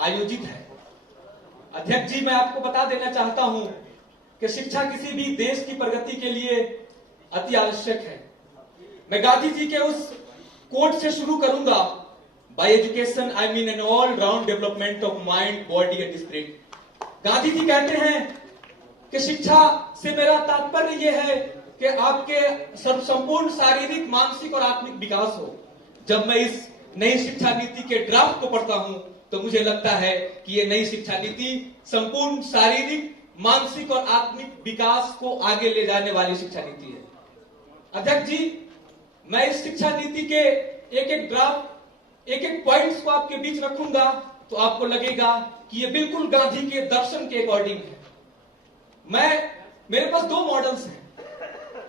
आयोजित है। अध्यक्ष जी, मैं आपको बता देना चाहता हूं कि शिक्षा किसी भी देश की प्रगति के लिए अति आवश्यक है। मैं गांधी जी के उस कोट से शुरू करूंगा, by education I mean an all round development of mind, body and spirit. Gandhi ji कहते हैं कि शिक्षा से मेरा तात्पर्य यह है कि आपके संपूर्ण शारीरिक, मानसिक और आत्मिक विकास हो। जब मैं इस नई शिक्षा नीति के ड्राफ्ट को पढ़ता हूं तो मुझे लगता है कि यह नई शिक्षा नीति संपूर्ण शारीरिक, मानसिक और आत्मिक विकास को आगे ले जाने वाली शिक्षा नीति है। अध्यक्ष जी, मैं इस शिक्षा नीति के एक एक ड्राफ्ट, एक एक पॉइंट्स को आपके बीच रखूंगा तो आपको लगेगा कि यह बिल्कुल गांधी के दर्शन के अकॉर्डिंग है। मेरे पास दो मॉडल्स हैं,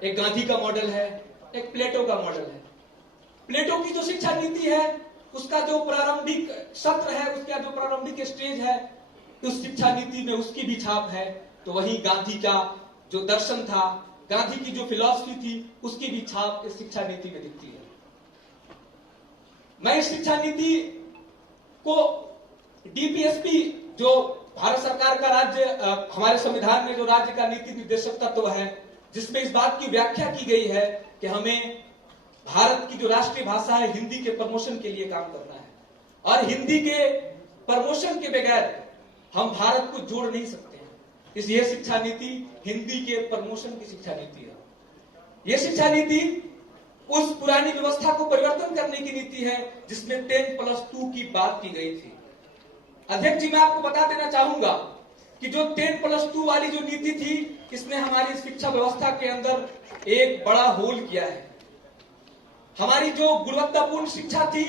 एक गांधी का मॉडल है, एक प्लेटो का मॉडल है। प्लेटो की जो शिक्षा नीति है, उसका जो प्रारंभिक सत्र है, उसका जो प्रारंभिक स्टेज है, उस शिक्षा नीति में उसकी भी छाप है। तो वहीं गांधी का जो दर्शन था, गांधी की जो फिलॉसफी थी, उसकी भी छाप इस शिक्षा नीति में दिखती है। मैं इस शिक्षा नीति को डीपीएसपी, जो भारत सरकार का राज्य, हमारे संविधान में जो राज्य का नीति निर्देशक तत्व है, जिसमें इस बात की व्याख्या की गई है कि हमें भारत की जो राष्ट्रीय भाषा है हिंदी के प्रमोशन के लिए काम करना है, और हिंदी के प्रमोशन के बगैर हम भारत को जोड़ नहीं सकते हैं। इसलिए शिक्षा नीति हिंदी के प्रमोशन की शिक्षा नीति है। यह शिक्षा नीति उस पुरानी व्यवस्था को परिवर्तन करने की नीति है जिसमें 10+2 की बात की गई थी। अध्यक्ष जी, मैं आपको बता देना चाहूंगा कि जो 10+2 वाली जो नीति थी, इसने हमारी शिक्षा व्यवस्था के अंदर एक बड़ा होल किया है। हमारी जो गुणवत्तापूर्ण शिक्षा थी,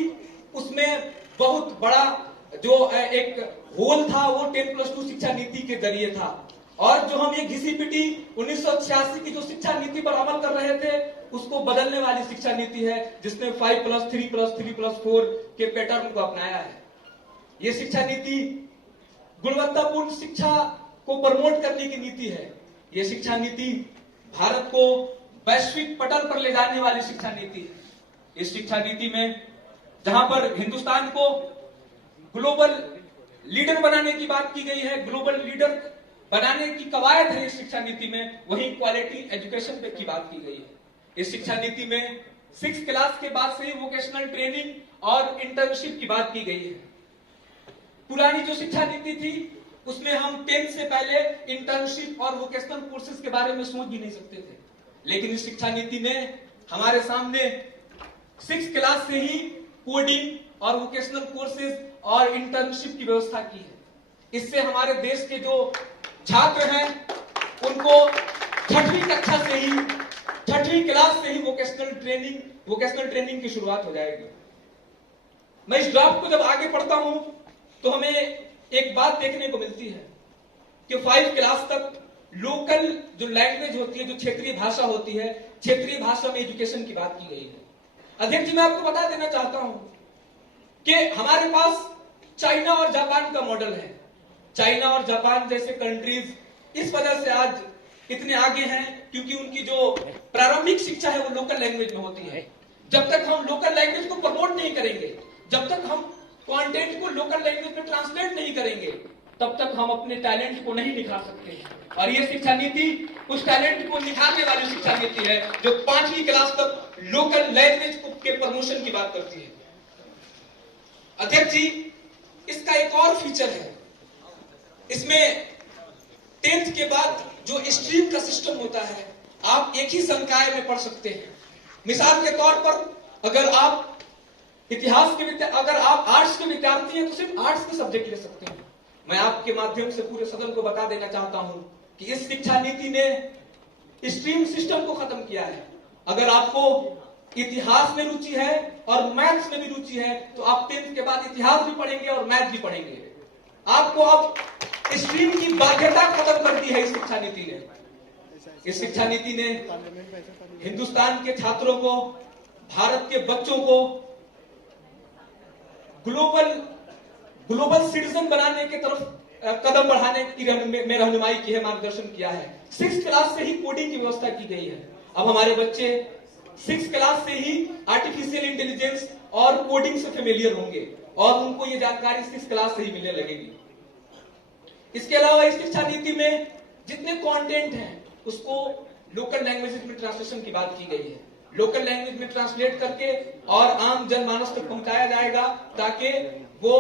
उसमें बहुत बड़ा जो एक होल था, वो 10+2 शिक्षा नीति के जरिए था। और जो हम ये घिसी पिटी 1986 की जो शिक्षा नीति पर अमल कर रहे थे, उसको बदलने वाली शिक्षा नीति है, जिसने 5+3+3+4 के पैटर्न को अपनाया है। ये शिक्षा नीति गुणवत्तापूर्ण शिक्षा को प्रमोट करने की नीति है। ये शिक्षा नीति भारत को वैश्विक पटल पर ले जाने वाली शिक्षा नीति है। इस शिक्षा नीति में जहां पर हिंदुस्तान को ग्लोबल लीडर बनाने की बात की गई है, ग्लोबल लीडर बनाने की कवायद है इस शिक्षा नीति में, वहीं क्वालिटी एजुकेशन पे की बात की गई है। इस शिक्षा नीति में 6th क्लास के बाद से ही वोकेशनल ट्रेनिंग और इंटर्नशिप की बात की गई है। पुरानी जो शिक्षा नीति थी, उसमें हम 10th से पहले इंटर्नशिप और वोकेशनल कोर्सेज के बारे में सोच भी नहीं सकते थे। लेकिन इस शिक्षा नीति ने हमारे सामने 6th क्लास से ही कोडिंग और वोकेशनल कोर्सेज और इंटर्नशिप की व्यवस्था की है। इससे हमारे देश के जो छात्र हैं, उनको 6वीं कक्षा से ही, 6वीं क्लास से ही वोकेशनल ट्रेनिंग की शुरुआत हो जाएगी। मैं इस ड्राफ्ट को जब आगे पढ़ता हूं तो हमें एक बात देखने को मिलती है कि 5 क्लास तक लोकल जो लैंग्वेज होती है, जो क्षेत्रीय भाषा होती है, क्षेत्रीय भाषा में एजुकेशन की बात की गई है। अध्यक्ष जी, मैं आपको बता देना चाहता हूं कि हमारे पास चाइना और जापान का मॉडल है। चाइना और जापान जैसे कंट्रीज इस वजह से आज इतने आगे हैं क्योंकि उनकी जो प्रारंभिक शिक्षा है वो लोकल लैंग्वेज में होती है। जब तक हम लोकल लैंग्वेज को प्रमोट नहीं करेंगे, जब तक हम कंटेंट को लोकल लैंग्वेज में ट्रांसलेट नहीं करेंगे, तब तक हम अपने टैलेंट को नहीं निखार सकते। और ये शिक्षा नीति उस टैलेंट को निखारने वाली शिक्षा नीति है जो 5वीं क्लास तक लोकल लैंग्वेज के प्रमोशन की बात करती है। अध्यक्ष जी, इसका एक और फीचर है, इसमें 10th के बाद जो स्ट्रीम का सिस्टम होता है, आप एक ही संकाय में पढ़ सकते हैं। मिसाल के तौर पर अगर आप अगर आप आर्ट्स के विद्यार्थी हैं तो सिर्फ आर्ट्स के सब्जेक्ट ले सकते हैं। मैं आपके माध्यम से पूरे सदन को बता देना चाहता हूं कि इस शिक्षा नीति ने स्ट्रीम सिस्टम को खत्म किया है। अगर आपको इतिहास में रुचि है और मैथ्स में भी रुचि है तो आप 10th के बाद इतिहास भी पढ़ेंगे और मैथ भी पढ़ेंगे। आपको अब स्ट्रीम की बाध्यता खत्म कर दी है इस शिक्षा नीति ने। इस शिक्षा नीति ने हिंदुस्तान के छात्रों को, भारत के बच्चों को ग्लोबल सिटीजन बनाने की तरफ कदम बढ़ाने की में रहनुमाई की है, मार्गदर्शन किया है। 6th क्लास से ही कोडिंग की व्यवस्था की गई है। अब हमारे बच्चे 6th क्लास से ही आर्टिफिशियल इंटेलिजेंस और कोडिंग से फेमिलियर होंगे। और उनको ये जानकारी 6 क्लास से ही मिलने लगेगी। इसके अलावा इस शिक्षा नीति में जितने कंटेंट हैं उसको लोकल लैंग्वेज में ट्रांसलेशन की बात की गई है। लोकल लैंग्वेज में ट्रांसलेट करके और आम जनमानस तक पहुंचाया जाएगा ताकि वो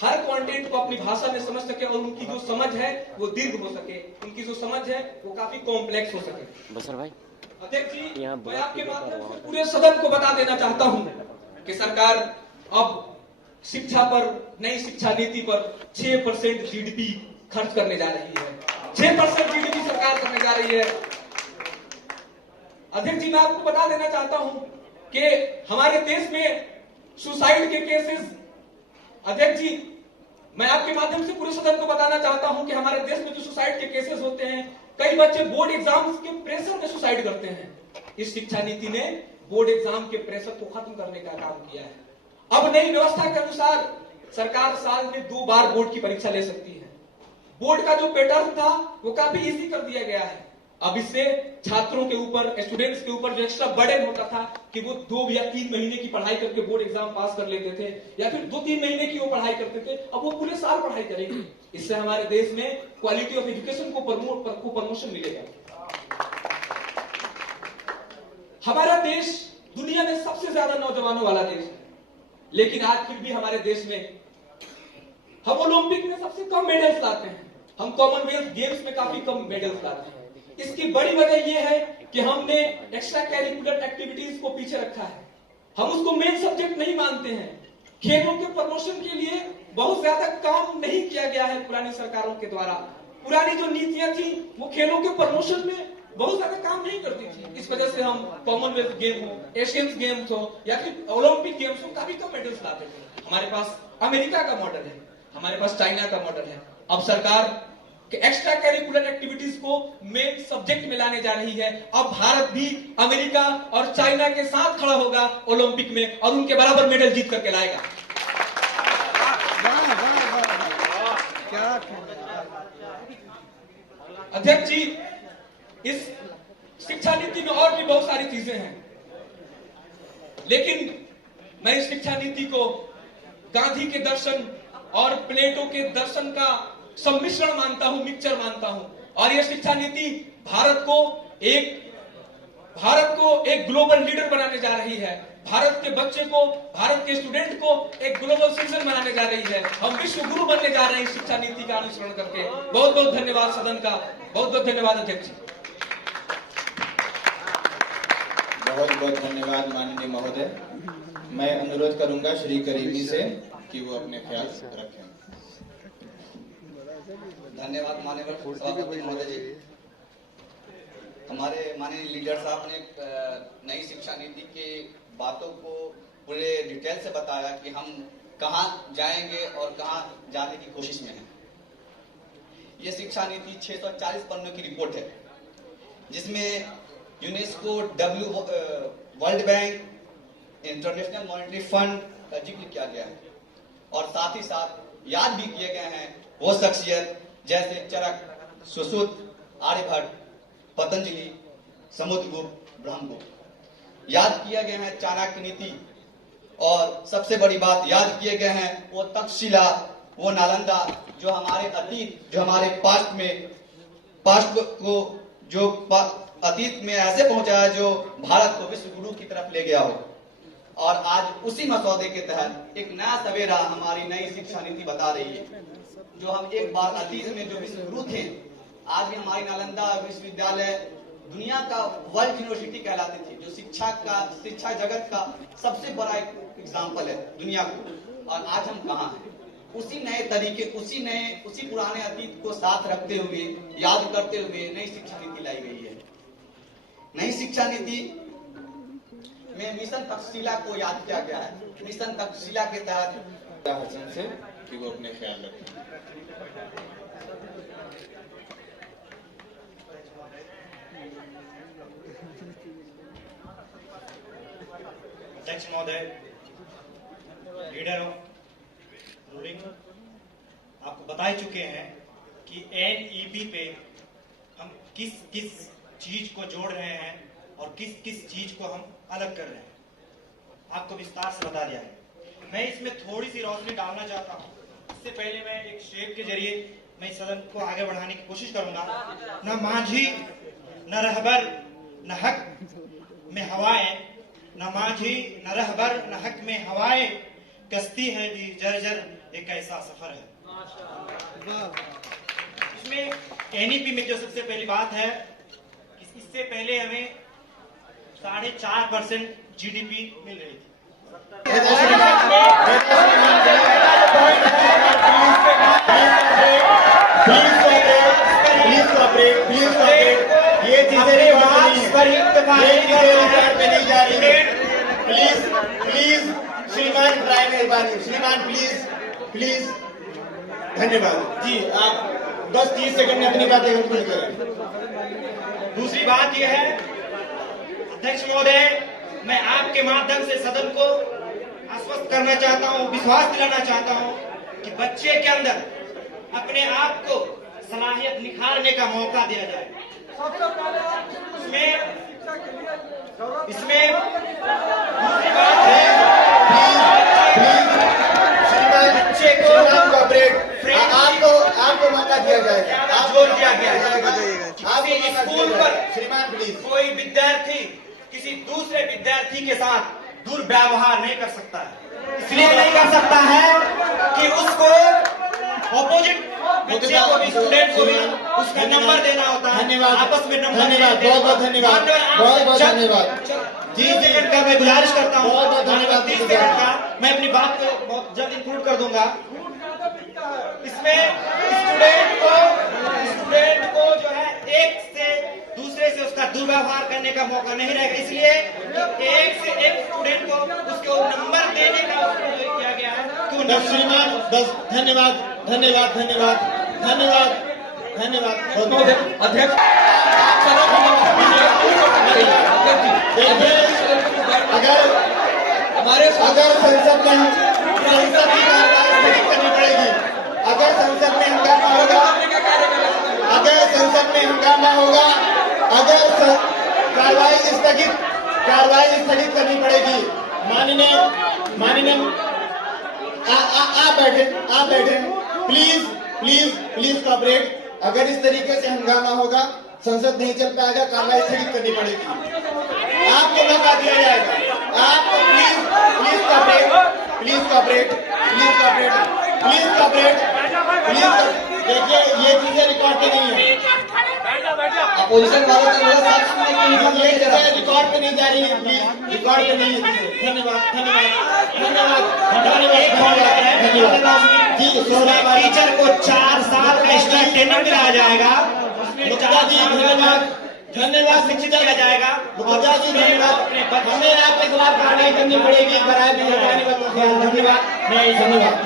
हर कंटेंट को अपनी भाषा में समझ सके और उनकी जो समझ है वो दीर्घ हो सके, उनकी जो समझ है वो काफी कॉम्प्लेक्स हो सके। बसर भाई, अध्यक्ष जी, मैं आपके माध्यम से पूरे सदन को बता देना चाहता हूं कि सरकार अब शिक्षा पर, नई शिक्षा नीति पर 6% जीडीपी खर्च करने जा रही है। 6% जीडीपी सरकार करने जा रही है। अध्यक्ष जी, मैं आपको बता देना चाहता हूं कि हमारे देश में सुसाइड के केसेस, अध्यक्ष जी मैं आपके माध्यम से पूरे सदन को बताना चाहता हूं कि हमारे देश में जो सुसाइड के केसेस होते हैं, कई बच्चे बोर्ड एग्जाम्स के प्रेशर में सुसाइड करते हैं। इस शिक्षा नीति ने बोर्ड एग्जाम के प्रेशर को खत्म करने का काम किया है। अब नई व्यवस्था के अनुसार सरकार साल में 2 बार बोर्ड की परीक्षा ले सकती है। बोर्ड का जो पैटर्न था वो काफी इजी कर दिया गया है। अब इससे छात्रों के ऊपर, स्टूडेंट्स के ऊपर जो एक्स्ट्रा बर्डन होता था कि वो 2 या 3 महीने की पढ़ाई करके बोर्ड एग्जाम पास कर लेते थे या फिर 2-3 महीने की वो पढ़ाई करते थे, अब वो पूरे साल पढ़ाई करेंगे। इससे हमारे देश में क्वालिटी ऑफ एजुकेशन को प्रमोशन मिलेगा। हमारा देश दुनिया में सबसे ज्यादा नौजवानों वाला देश है, लेकिन आज फिर भी हमारे देश में हम ओलंपिक में सबसे कम मेडल्स लाते हैं, हम कॉमनवेल्थ गेम्स में काफी कम मेडल्स लाते हैं। इसकी बड़ी वजह यह है कि हमने एक्स्ट्रा कैरिकुलर एक्टिविटीज को पीछे रखा है, हम उसको मेन सब्जेक्ट नहीं मानते हैं। खेलों के प्रमोशन के लिए बहुत ज्यादा काम नहीं किया गया है पुरानी सरकारों के द्वारा। पुरानी जो नीतियां थी वो खेलों के प्रमोशन में बहुत ज्यादा काम नहीं करती थी। इस वजह से हम कॉमनवेल्थ गेम हो, एशियंस गेम्स हो या फिर ओलंपिक गेम्स हो, काफी कम मेडल्स लाते थे। हमारे पास अमेरिका का मॉडल है, हमारे पास चाइना का मॉडल है। अब सरकार कि एक्स्ट्रा करिकुलर एक्टिविटीज को मेन सब्जेक्ट में लाने जा रही है। अब भारत भी अमेरिका और चाइना के साथ खड़ा होगा ओलंपिक में और उनके बराबर मेडल जीत करके लाएगा। अध्यक्ष जी, इस शिक्षा नीति में और भी बहुत सारी चीजें हैं, लेकिन मैं इस शिक्षा नीति को गांधी के दर्शन और प्लेटो के दर्शन का सम्मिश्रण मानता हूं, मिक्सचर मानता हूं। और यह शिक्षा नीति भारत को एक ग्लोबल लीडर बनाने जा रही है। भारत के बच्चे को, भारत के स्टूडेंट को एक ग्लोबल सिटीजन बनाने जा रही है। हम विश्व गुरु बनने जा रहे हैं इस शिक्षा नीति का अनुसरण करके। बहुत बहुत धन्यवाद सदन का, बहुत बहुत धन्यवाद अध्यक्ष जी। बहुत बहुत धन्यवाद माननीय महोदय। मैं अनुरोध करूंगा श्री करीमी से कि वो अपने ख्याल रखें। धन्यवाद माननीय सभापति महोदय जी। हमारे माननीय लीडर साहब ने नई शिक्षा नीति के बातों को पूरे डिटेल से बताया कि हम कहां जाएंगे और कहां जाने की कोशिश में हैं। ये शिक्षा नीति 640 पन्नों की रिपोर्ट है, जिसमें UNESCO, world bank, international monetary fund का जिक्र किया गया है और साथ ही साथ याद भी किए गए हैं वो शख्सियत जैसे चरक, सुश्रुत, आर्यभट्ट, पतंजलि, समुद्रगुप्त, ब्रह्मगुप्त। याद किए गए हैं चाणक्य नीति और सबसे बड़ी बात याद किए गए हैं वो तक्षशिला, वो नालंदा, जो हमारे अतीत, जो हमारे पास्ट को जो अतीत में ऐसे पहुंचाया जो भारत को विश्व गुरु की तरफ ले गया हो। और आज उसी मसौदे के तहत एक नया सवेरा हमारी नई शिक्षा नीति बता रही है। जो हम एक बार अतीत में जो विश्व गुरु थे, आज भी हमारी नालंदा विश्वविद्यालय दुनिया का वर्ल्ड यूनिवर्सिटी कहलाती थी, जो शिक्षा जगत का सबसे बड़ा एक एग्जाम्पल है दुनिया को। और आज हम कहाँ हैं? उसी नए तरीके, उसी पुराने अतीत को साथ रखते हुए, याद करते हुए नई शिक्षा नीति लाई गई है। नई शिक्षा नीति में मिशन तक्षशिला को याद किया गया है। मिशन तक्षशिला के तहत हसन से कि वो अपने ख्याल रखें। अध्यक्ष महोदय, लीडर ऑफ रूलिंग, आपको बता चुके हैं कि NEP पे हम किस किस चीज को जोड़ रहे हैं और किस किस चीज को हम अलग कर रहे हैं। आपको विस्तार से बता दिया है। मैं इसमें थोड़ी सी रोशनी डालना चाहता हूँ। इससे पहले मैं एक शेर के जरिए मैं इस सदन को आगे बढ़ाने की कोशिश करूंगा। न माझी न रहबर न हक में हवाएं, न माझी न रहबर न हक में हवाएं, कश्ती है जी जर्जर एक ऐसा सफर है। इसमें एनईपी में जो सबसे पहली बात है, इससे पहले हमें 4.5% जीडीपी मिल रही थी। ये चीजें नहीं जा रही है। प्लीज श्रीमान प्राइम मेहरबानी, श्रीमान प्लीज धन्यवाद जी। आप 10-30 सेकंड में अपनी बातें कंप्लीट करें। दूसरी बात यह है अध्यक्ष महोदय, मैं आपके माध्यम से सदन को आश्वस्त करना चाहता हूं, विश्वास दिलाना चाहता हूं कि बच्चे के अंदर अपने आप को सलाहियत निखारने का मौका दिया जाए। इसमें दूसरी बात है, बच्चे को आपको मौका दिया जाएगा, आप जोर दिया गया है। आपको स्कूल पर श्रीमान प्लीज कोई विद्यार्थी किसी दूसरे विद्यार्थी के साथ दुर्व्यवहार नहीं कर सकता है। इसलिए नहीं कर सकता है कि उसको अपोजिट बच्चे को भी, स्टूडेंट को भी उसका नंबर देना होता है। धन्यवाद, आपस में नंबर धन्यवाद, बहुत बहुत धन्यवाद, बहुत बहुत धन्यवाद। 30 सेकंड का मैं गुजारिश करता हूँ, बहुत बहुत धन्यवाद। 30 सेकंड का मैं अपनी बात को बहुत जल्द इंक्लूड कर दूंगा। इसमें स्टूडेंट को जो है एक से दूसरे से उसका दुर्व्यवहार करने का मौका नहीं रहेगा। इसलिए एक से एक स्टूडेंट को उसको नंबर देने का किया गया है। श्रीमान 10 धन्यवाद धन्यवाद धन्यवाद धन्यवाद धन्यवाद अध्यक्ष अगर संसद में की कार्रवाई करनी पड़ेगी, अगर संसद में हंगामा होगा, अगर संसद में हंगामा होगा, अगर कार्रवाई स्थगित करनी पड़ेगी। माननीय आप बैठे प्लीज कॉपरेट। अगर इस तरीके से हंगामा होगा, संसद नहीं चल पाएगा, कार्रवाई स्थगित करनी पड़ेगी। आपको मौका दिया जाएगा, आपको प्लीज कॉपरेट। देखिए ये चीजें रिकॉर्ड पे नहीं है, अपोजिशन वालों का ये चीजें रिकॉर्ड पे नहीं जा रही है, प्लीज रिकॉर्ड पे नहीं है। धन्यवाद जी। टीचर को 4 साल का एक्स्ट्रा ट्रेनिंग दिलाया जाएगा, धन्यवाद शिक्षित किया जाएगा। मुखर्जा जी धन्यवाद। हमें आपके खिलाफ कार्रवाई करनी पड़ेगी, बराए धन्यवाद।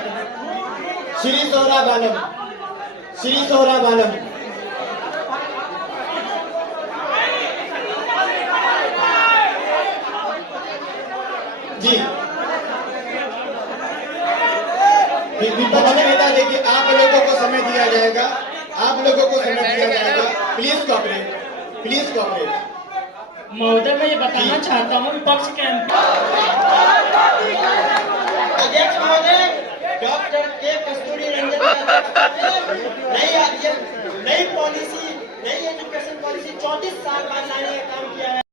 श्री सोहरा बालम जी। विपक्ष नेता देखिए, आप लोगों को समय दिया जाएगा, प्लीज कॉपरेट। महोदय, मैं ये बताना चाहता हूँ विपक्ष के अध्यक्ष महोदय, डॉक्टर के कस्तूरी रंजन नई पॉलिसी, नई एजुकेशन पॉलिसी 34 साल बाद लाने का काम किया है।